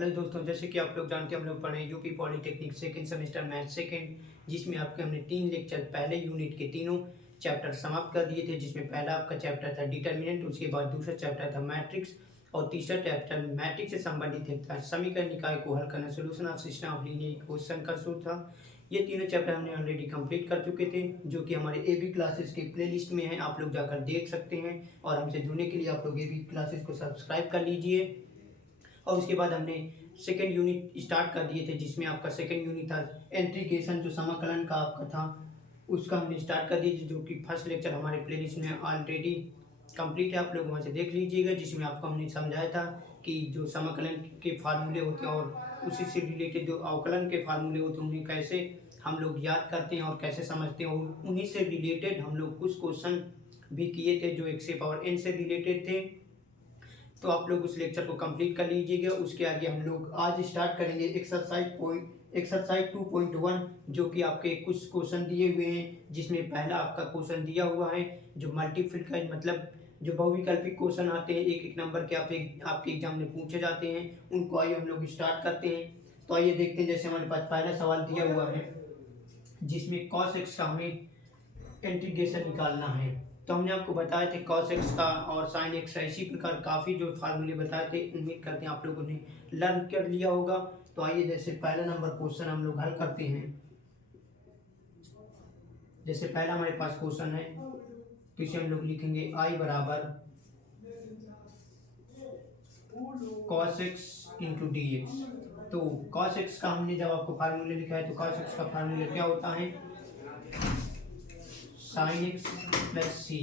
Hello दोस्तों, जैसे कि आप लोग जानते हैं हम लोग पढ़े UP polytechnic second semester math second, जिसमें आपके हमने 3 लेक्चर पहले यूनिट के तीनों चैप्टर समाप्त कर दिए थे। जिसमें पहला आपका चैप्टर था डिटर्मिनेंट, उसके बाद दूसरा चैप्टर था मैट्रिक्स और तीसरा चैप्टर मैट्रिक्स से संबंधित था समीकरण निकाय को हल करना, solution of system of linear equation का सूत्र था। ये तीनों चैप्टर हमने ऑलरेडी कंप्लीट कर चुके थे, जो कि हमारे एबी क्लासेस के प्लेलिस्ट में है, आप लोग जाकर देख सकते हैं। और हमसे जुड़ने के लिए आप लोग एबी क्लासेस को सब्सक्राइब कर लीजिए। और उसके बाद हमने सेकेंड यूनिट स्टार्ट कर दिए थे, जिसमें आपका सेकेंड यूनिट था इंटीग्रेशन, जो समाकलन का आपका था, उसका हमने स्टार्ट कर दिया, जो कि फर्स्ट लेक्चर हमारे प्लेलिस्ट में ऑलरेडी कंप्लीट है, आप लोग वहाँ से देख लीजिएगा। जिसमें आपको हमने समझाया था कि जो समाकलन के फार्मूले होते हैं और उसी से रिलेटेड जो अवकलन के फार्मूले होते हैं, उन्हें कैसे हम लोग याद करते हैं और कैसे समझते हैं, और उन्हीं से रिलेटेड हम लोग कुछ क्वेश्चन भी किए थे जो x से पावर n से रिलेटेड थे। तो आप लोग उस लेक्चर को कंप्लीट कर लीजिएगा। उसके आगे हम लोग आज स्टार्ट करेंगे एक्सरसाइज 2.1, जो कि आपके कुछ क्वेश्चन दिए हुए हैं। जिसमें पहला आपका क्वेश्चन दिया हुआ है जो मल्टीपल का मतलब जो बहुविकल्पिक क्वेश्चन आते हैं, एक एक नंबर के आपके एग्जाम में पूछे जाते हैं, उनको आइए हम लोग स्टार्ट करते हैं। तो आइए देखते हैं। जैसे हमारे पास पहला सवाल दिया हुआ है, जिसमें cos x का हमें इंटीग्रेशन निकालना है। तो हमने आपको बताए थे cos x का और sin x का, इसी प्रकार काफ़ी जो फार्मूले बताए थे, उम्मीद करते हैं आप लोगों ने लर्न कर लिया होगा। तो आइए जैसे पहला नंबर क्वेश्चन हम लोग हल करते हैं। जैसे पहला हमारे पास क्वेश्चन है, तो इसे हम लोग लिखेंगे I बराबर cos x into D x. तो cos x का हमने जब आपको फार्मूले लिखा है, तो cos x का फार्मूला क्या होता है, sin x प्लस सी।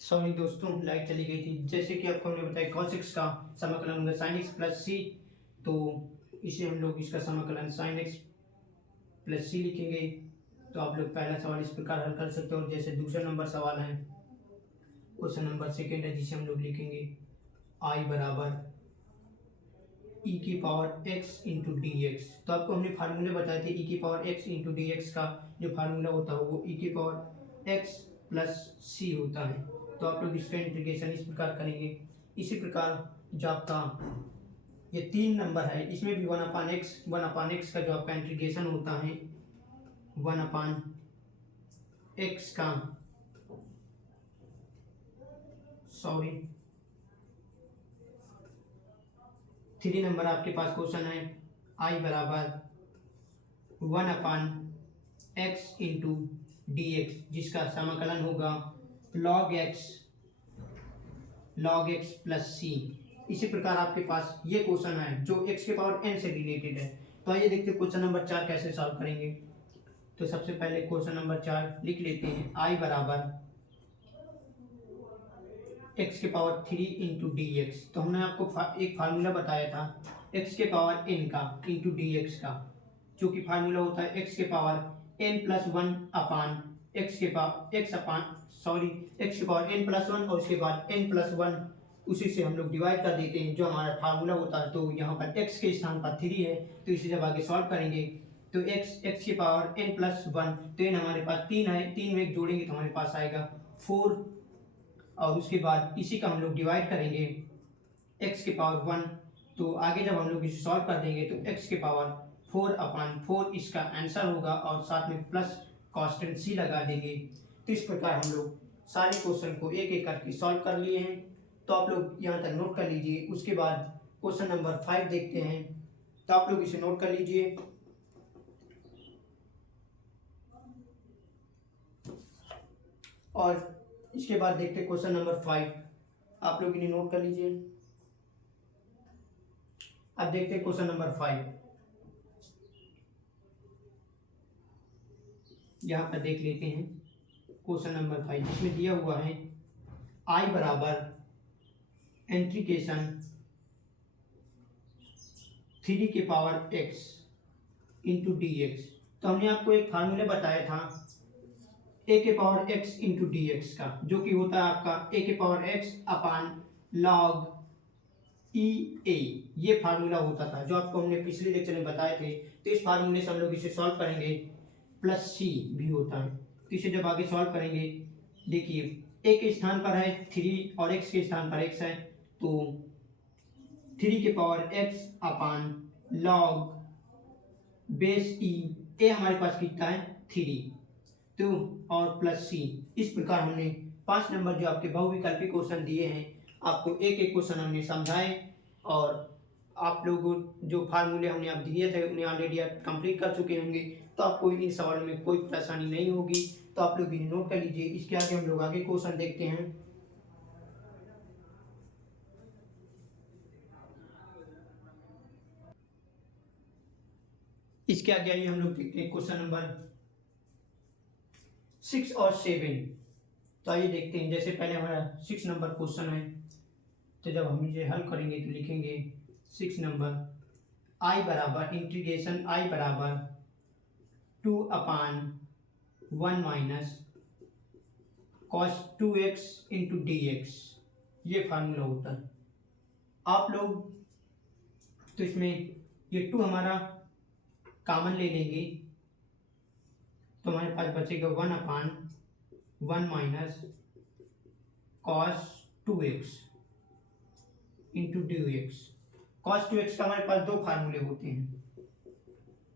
सॉरी दोस्तों, लाइट चली गई थी। जैसे कि आपको हमने बताया cos x का समाकलन होगा sin x प्लस सी, तो इसे हम लोग इसका समाकलन sin x प्लस सी लिखेंगे। तो आप लोग पहला सवाल इस प्रकार हल कर सकते हो। और जैसे दूसरा नंबर सवाल है, क्वेश्चन नंबर सेकेंड है, जिसे हम लोग लिखेंगे I बराबर e की power x into D x. तो आपको हमने फार्मूले बताए थे, e की power x into D x का जो फार्मूला होता है वो e की पावर x प्लस सी होता है। तो आप लोग इसका इंटीग्रेशन इस प्रकार करेंगे। इसी प्रकार जो आपका ये 3 नंबर है, इसमें भी 1/x का जो आपका इंटीग्रेशन होता है 1/x का, सॉरी 3 नंबर आपके पास क्वेश्चन है I बराबर 1/x इंटू डी एक्स, जिसका समाकलन होगा log x प्लस सी। इसी प्रकार आपके पास ये क्वेश्चन है जो x के पावर n से रिलेटेड है। तो आइए देखते हैं क्वेश्चन नंबर 4 कैसे सॉल्व करेंगे। तो सबसे पहले क्वेश्चन नंबर 4 लिख लेते हैं। I बराबर x के पावर 3 इंटू डी एक्स। तो हमने आपको एक फार्मूला बताया था x के पावर n का इंटू डी एक्स का, जो कि फार्मूला होता है x के power n plus one upon x के पावर n प्लस वन, और उसके बाद n प्लस वन, उसी से हम लोग डिवाइड कर देते हैं जो हमारा फार्मूला होता है। तो यहाँ पर x के स्थान पर 3 है, तो इसे जब आगे सॉल्व करेंगे तो x के पावर n प्लस वन, तो n हमारे पास 3 है, 3 में जोड़ेंगे तो हमारे पास आएगा 4, और उसके बाद इसी का हम लोग डिवाइड करेंगे x के पावर 1। तो आगे जब हम लोग इसे सॉल्व कर देंगे तो x के पावर 4/4 इसका आंसर होगा, और साथ में प्लस कांस्टेंट c लगा देंगे। तो इस प्रकार हम लोग सारे क्वेश्चन को एक एक करके सॉल्व कर लिए हैं। तो आप लोग यहाँ तक नोट कर लीजिए। उसके बाद क्वेश्चन नंबर 5 देखते हैं। तो आप लोग इसे नोट कर लीजिए। और इसके बाद देखते हैं क्वेश्चन नंबर 5, आप लोग इन्हें नोट कर लीजिए। अब देखते हैं क्वेश्चन नंबर 5। यहाँ पर देख लेते हैं क्वेश्चन नंबर 5, जिसमें दिया हुआ है I बराबर इंटीग्रेशन 3 के power x into D x. तो हमने आपको एक फार्मूला बताया था a के power x into D x का, जो कि होता है आपका a के power x upon log e a। ये फार्मूला होता था जो आपको हमने पिछले लेक्चर में बताए थे। तो इस फार्मूले से हम लोग इसे सॉल्व करेंगे, प्लस c भी होता है। तो इसे जब आगे सॉल्व करेंगे, देखिए ए के स्थान पर है 3 और एक्स के स्थान पर x है, तो 3 के पावर x अपान लॉग बेस ई, ए हमारे पास कितना है 3, तो और प्लस सी। इस प्रकार हमने 5 नंबर जो आपके बहुविकल्पी क्वेश्चन दिए हैं, आपको एक एक क्वेश्चन हमने समझाए और आप लोगों जो फार्मूले हमने आप दिए थे उन्हें ऑलरेडी आप कंप्लीट कर चुके होंगे, तो आपको इन सवालों में कोई परेशानी नहीं होगी, तो आप लोग इन्हें नोट कर लीजिए। इसके आगे हम लोग आगे क्वेश्चन देखते हैं। इसके आगे आइए हम लोग देखते हैं क्वेश्चन नंबर 6 और 7। तो आइए देखते हैं। जैसे पहले हमारा 6 नंबर क्वेश्चन है, तो जब हम इसे हल करेंगे तो लिखेंगे 6 नंबर आई बराबर इंटीग्रेशन आई बराबर 2 अपान 1 minus cos 2x into D x, ये फार्मूला होता है। आप लोग तो इसमें ये 2 हमारा कॉमन ले लेंगे, तो हमारे पास बचेगा 1 अपान 1 minus cos 2x into D x. Cos 2x का हमारे पास 2 फार्मूले होते हैं।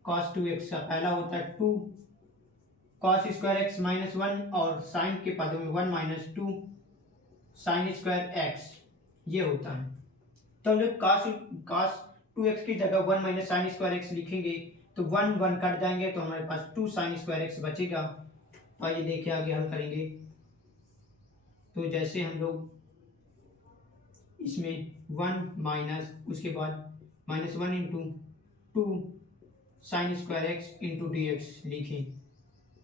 कॉस 2x का पहला होता है 2 कॉस स्क्वायर एक्स माइनस 1 और साइन के पदों में 1 माइनस 2 साइन स्क्वायर एक्स, ये होता है। तो हम लोग कॉस 2x की जगह 1 माइनस साइन स्क्वायर एक्स लिखेंगे, तो 1 1 कट जाएंगे, तो हमारे पास 2 साइन स्क्वायर एक्स बचेगा। तो आइए देखिए आगे हल करेंगे। तो जैसे हम लोग इसमें 1 माइनस उसके बाद minus 1 into 2 sine square x into D x लिखें,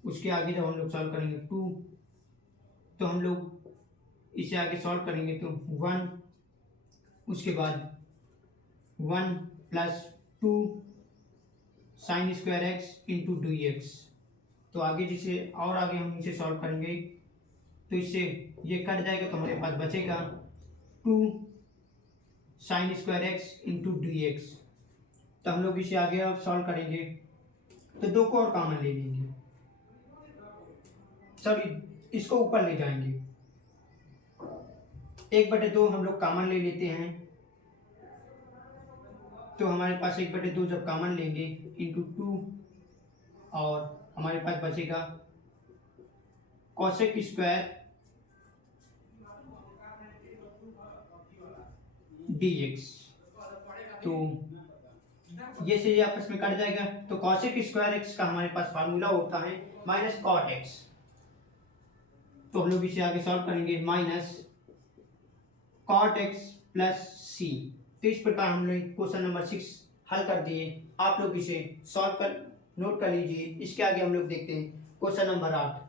उसके आगे जब हम लोग सॉल्व करेंगे 2, तो हम लोग इसे आगे सॉल्व करेंगे तो 1, उसके बाद 1 plus 2 sine square x into D x. तो आगे जिसे और आगे हम इसे सॉल्व करेंगे तो इससे ये कट जाएगा, तो हमारे पास बचेगा 2 sine square x into D x. तो हम लोग इसे आगे अब सॉल्व करेंगे तो 2 को और कॉमन ले लेंगे, सॉरी इसको ऊपर ले जाएंगे। 1/2 हम लोग कॉमन ले लेते हैं, तो हमारे पास 1/2 जब कॉमन लेंगे इंटू 2 और हमारे पास बचेगा कोसेक स्क्वायर dx। तो ये से ये आपस में कट जाएगा, तो कोसेक स्क्वायर एक्स का हमारे पास फार्मूला होता है माइनस कॉट एक्स। तो हम लोग इसे आगे सॉल्व करेंगे माइनस कॉट एक्स प्लस सी। तो इस प्रकार हम लोग क्वेश्चन नंबर 6 हल कर दिए। आप लोग इसे सॉल्व कर नोट कर लीजिए। इसके आगे हम लोग देखते हैं क्वेश्चन नंबर 8।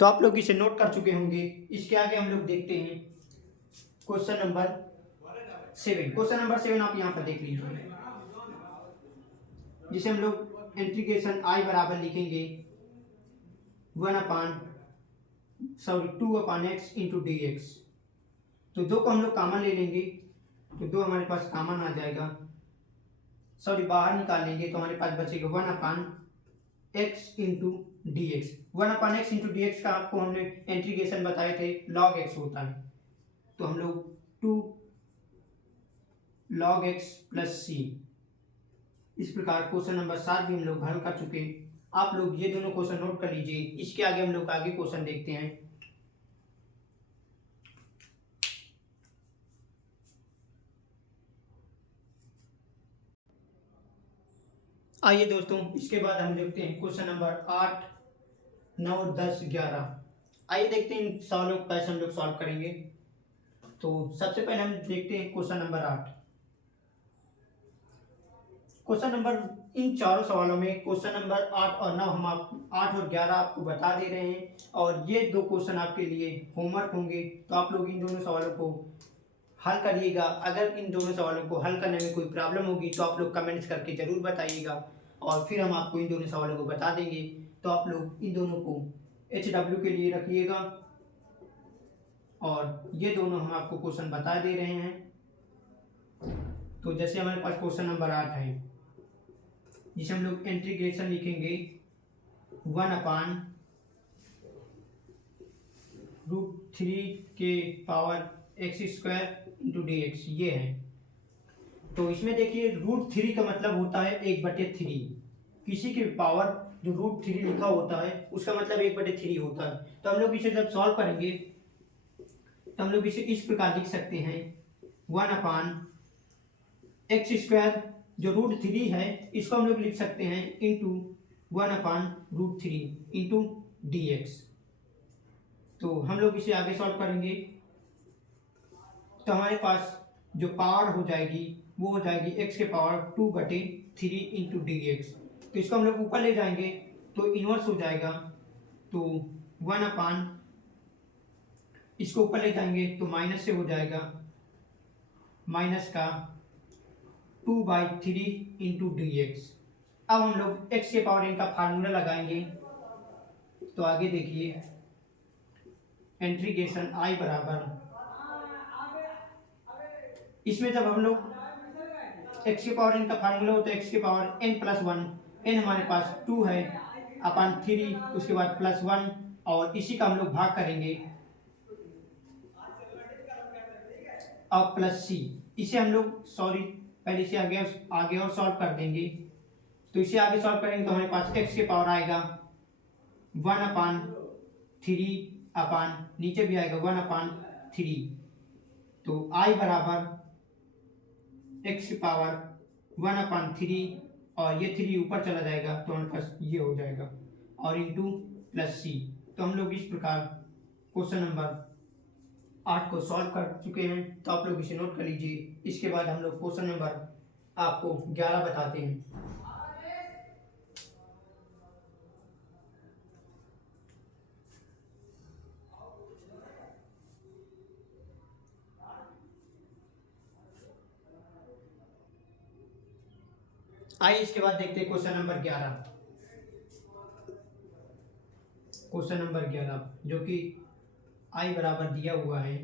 तो आप लोग इसे नोट कर चुके होंगे। इसके आगे हम लोग देखते हैं क्वेश्चन नंबर 7। क्वेश्चन नंबर 7 आप यहाँ पर देख लीजिए, जिसे हम लोग इंटीग्रेशन आई बराबर लिखेंगे 2 अपान एक्स इंटू डी एक्स। तो 2 को हम लोग कॉमन ले लेंगे, तो 2 हमारे पास कॉमन आ जाएगा, सॉरी बाहर निकाल लेंगे, तो हमारे पास बचेगा 1 अपान एक्स इंटू डी एक्स। 1 अपान एक्स इंटू डी एक्स का आपको हमने इंटीग्रेशन बताए थे लॉग एक्स होता है, तो हम लोग 2 log x प्लस सी। इस प्रकार क्वेश्चन नंबर 7 भी हम लोग हल कर चुके। आप लोग ये दोनों क्वेश्चन नोट कर लीजिए। इसके आगे हम लोग आगे क्वेश्चन देखते हैं। आइए दोस्तों, इसके बाद हम देखते हैं क्वेश्चन नंबर 8, 9, 10, 11। आइए देखते हैं इन सवालों को कैसे हम लोग सॉल्व करेंगे। तो सबसे पहले हम देखते हैं question number 8। Question number in चारों सवालों में क्वेश्चन नंबर 8 और 9 हम 8 और 11 आपको बता दे रहे हैं, और ये 2 क्वेश्चन आपके लिए होमवर्क होंगे। तो आप लोग इन दोनों सवालों को हल करिएगा। अगर इन दोनों सवालों को हल करने में कोई प्रॉब्लम होगी तो आप लोग कमेंट्स करके ज़रूर बताइएगा, और फिर हम आपको इन दोनों सवालों को बता देंगे। तो आप लोग इन दोनों को HW के लिए रखिएगा। और ये दोनों हम आपको क्वेश्चन बता दे रहे हैं। तो जैसे हमारे पास क्वेश्चन नंबर 8 है, जिसे हम लोग इंटीग्रेशन लिखेंगे 1/√3 के पावर x² इंटू dx, ये है। तो इसमें देखिए √3 का मतलब होता है 1/3। किसी की पावर जो √3 लिखा होता है उसका मतलब 1/3 होता है। तो हम लोग इसे जब सॉल्व करेंगे तो हम लोग इसे इस प्रकार लिख सकते हैं 1/x², जो √3 है इसको हम लोग लिख सकते हैं इंटू 1/√3 इंटू dx। तो हम लोग इसे आगे सॉल्व करेंगे तो हमारे पास जो पावर हो जाएगी वो हो जाएगी x के पावर 2/3 इंटू dx। तो इसको हम लोग ऊपर ले जाएंगे तो इनवर्स हो जाएगा। तो 1/, इसको ऊपर ले जाएंगे तो माइनस से हो जाएगा, माइनस का 2/3 इंटू dx। अब हम लोग x के पावर n का फार्मूला लगाएंगे। तो आगे देखिए इंटीग्रेशन I बराबर, इसमें जब हम लोग x के पावर n का फार्मूला होता है x के पावर n+1, n हमारे पास 2 है अपान 3, उसके बाद +1 और इसी का हम लोग भाग करेंगे और +c। इसे हम लोग पहले से आगे और सॉल्व कर देंगे। तो इसे आगे सॉल्व करेंगे तो हमारे पास x के पावर आएगा 1/3 अपान नीचे भी आएगा 1/3। तो I बराबर x की पावर 1/3 और ये 3 ऊपर चला जाएगा तो हमारे पास ये हो जाएगा और इंटू +c। तो हम लोग इस प्रकार क्वेश्चन नंबर 8 को सॉल्व कर चुके हैं। तो आप लोग इसे नोट कर लीजिए। इसके बाद हम लोग क्वेश्चन नंबर आपको 11 बताते हैं। आइए इसके बाद देखते हैं क्वेश्चन नंबर 11। क्वेश्चन नंबर 11 जो कि I बराबर दिया हुआ है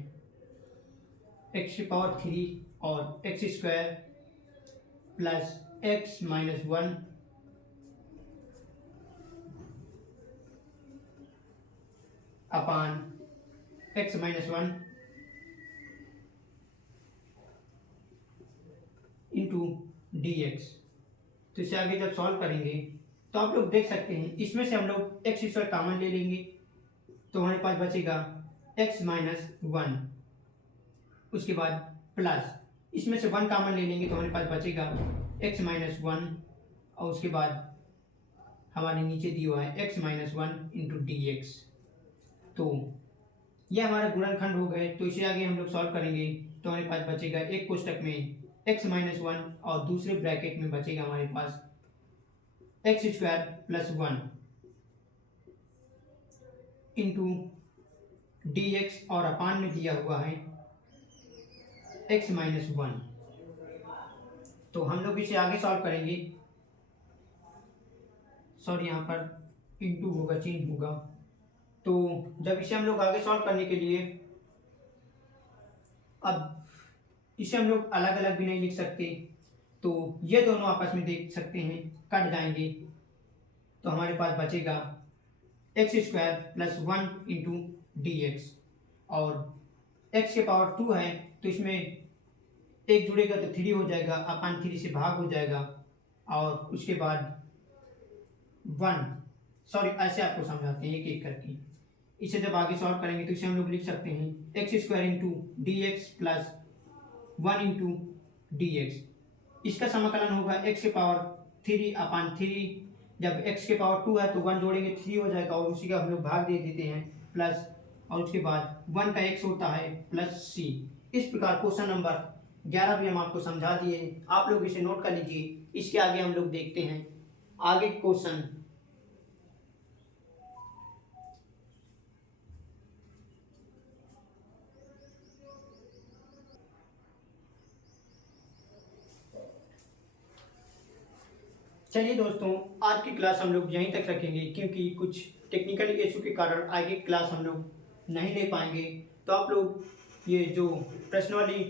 x की पावर 3 और x² प्लस x-1 अपान x-1 इंटू dx। तो इसे आगे जब सॉल्व करेंगे तो आप लोग देख सकते हैं इसमें से हम लोग x² कॉमन ले लेंगे तो हमारे पास बचेगा x-1, उसके बाद प्लस इसमें से 1 कॉमन ले लेंगे तो हमारे पास बचेगा x-1 और उसके बाद हमारे नीचे दिया हुआ है x-1 इंटू dx। तो यह हमारा गुणनखंड हो गए। तो इसे आगे हम लोग सॉल्व करेंगे तो हमारे पास बचेगा एक कोष्टक में x-1 और दूसरे ब्रैकेट में बचेगा हमारे पास x² प्लस 1 इंटू dx और अपान में दिया हुआ है x-1। तो हम लोग इसे आगे सॉल्व करेंगे, यहाँ पर इंटू होगा, चेंज होगा। तो जब इसे हम लोग आगे सॉल्व करने के लिए, अब इसे हम लोग अलग अलग भी नहीं लिख सकते तो ये दोनों आपस में देख सकते हैं कट जाएंगे। तो हमारे पास बचेगा x² प्लस 1 इंटू dx और x के पावर 2 है तो इसमें एक जुड़ेगा तो 3 हो जाएगा, अपान 3 से भाग हो जाएगा और उसके बाद 1, ऐसे आपको समझाते हैं एक एक करके। इसे जब आगे सॉल्व करेंगे तो इसे हम लोग लिख सकते हैं x² into dx plus 1 into dx। इसका समाकलन होगा x के पावर 3 अपान 3, जब x के पावर 2 है तो 1 जोड़ेंगे 3 हो जाएगा और उसी का हम लोग भाग दे देते हैं प्लस, और उसके बाद 1 का x होता है प्लस c। इस प्रकार क्वेश्चन नंबर 11 भी हम आपको समझा दिए, आप लोग इसे नोट कर लीजिए। इसके आगे हम लोग देखते हैं आगे क्वेश्चन। चलिए दोस्तों, आज की क्लास हम लोग यहीं तक रखेंगे क्योंकि कुछ टेक्निकल इशू के कारण आगे क्लास हम लोग नहीं ले पाएंगे। तो आप लोग ये जो प्रश्नावली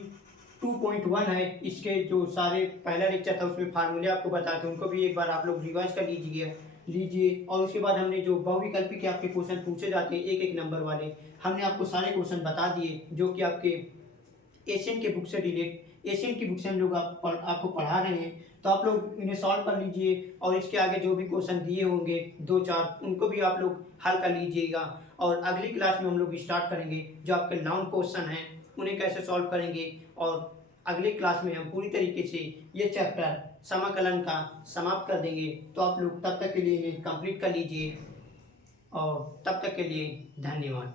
2.1 है, इसके जो सारे पहला लेक्चर था उसमें फार्मूले आपको बताए थे, उनको भी एक बार आप लोग रिवाइज कर लीजिए। और उसके बाद हमने जो बहुविकल्पी के आपके क्वेश्चन पूछे जाते हैं एक एक नंबर वाले, हमने आपको सारे क्वेश्चन बता दिए जो कि आपके एशियन के बुक से एशियन की बुक से हम लोग आपको पढ़ा रहे हैं। तो आप लोग इन्हें सॉल्व कर लीजिए और इसके आगे जो भी क्वेश्चन दिए होंगे 2-4 उनको भी आप लोग हल कर लीजिएगा। और अगली क्लास में हम लोग स्टार्ट करेंगे जो आपके लॉन्ग क्वेश्चन हैं उन्हें कैसे सॉल्व करेंगे। और अगली क्लास में हम पूरी तरीके से ये चैप्टर समाकलन का समाप्त कर देंगे। तो आप लोग तब तक के लिए इन्हें कंप्लीट कर लीजिए और तब तक के लिए धन्यवाद।